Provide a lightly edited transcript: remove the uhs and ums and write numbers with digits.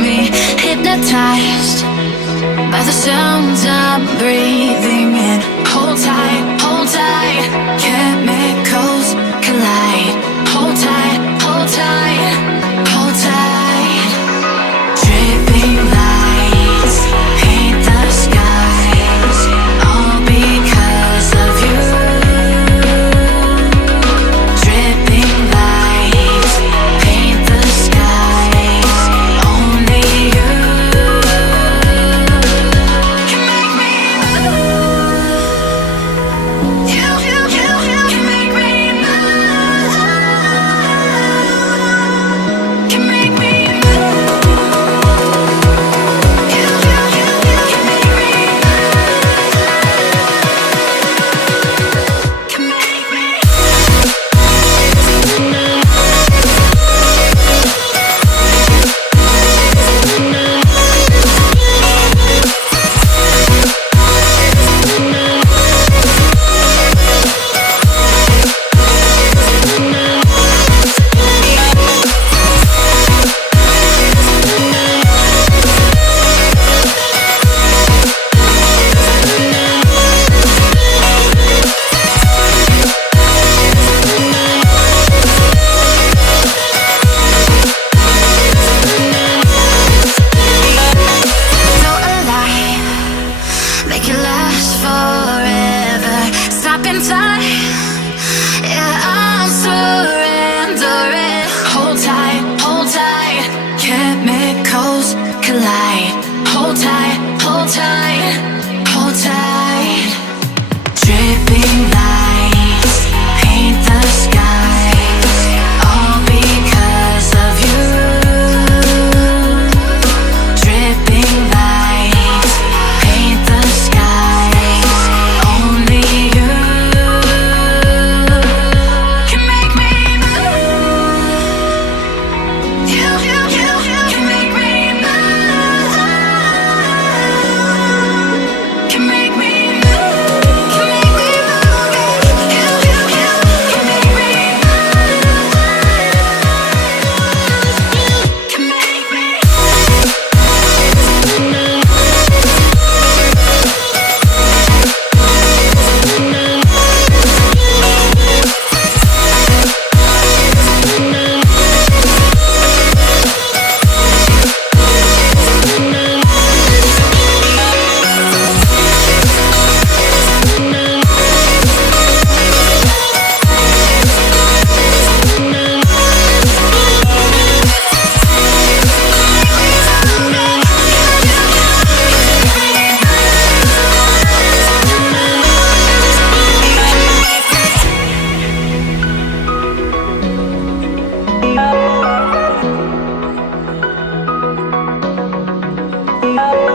me, hypnotized by the sounds I'm breathing in. Hold tight, chemicals collide. Hold tight, hold tight, hold tight. Dripping lights paint the skies, all because of you. Dripping lights paint the skies, only you can make me move. You can make me move. Can make me move. You can make me move. Can make me. Feel alive, make it last forever. Stop in time, yeah, I'm surrendering. Hold tight, chemicals collide. Hold tight, hold tight, hold tight. Dripping lights paint the skies, all because of you. Dripping lights paint the skies, only you can make me move. You can make me move. Can make me move. Can make me move. You can make me move. Can make me. Oh,